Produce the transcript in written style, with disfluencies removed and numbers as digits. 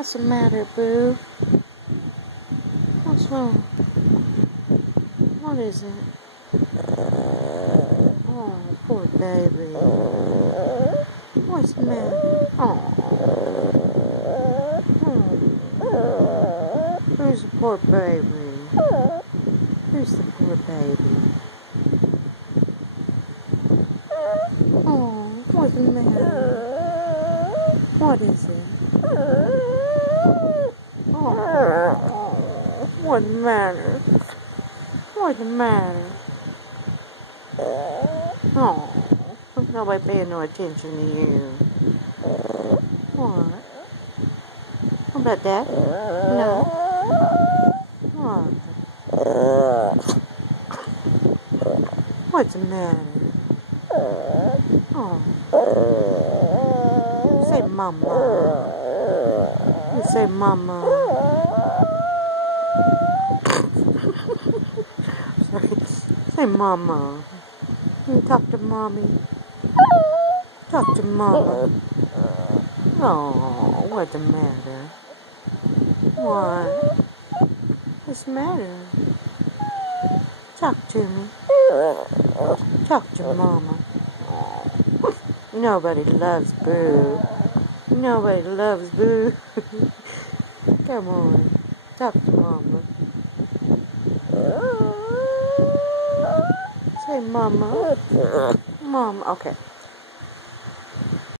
What's the matter, Boo? What's wrong? What is it? Oh, poor baby. What's the matter? Oh. Who's the poor baby? Who's the poor baby? Oh, what's the matter? What is it? Oh, what's the matter? What's the matter? Oh, nobody paying no attention to you. What? How about that? No. What? What's the matter? Oh. Say mama. You say mama. Say mama. You talk to mommy. Talk to mama. Oh, what's the matter? What? What's the matter? Talk to me. Talk to mama. Nobody loves Boo. Nobody loves Boo. Come on. Talk to mama. Say mama. Mama. Okay.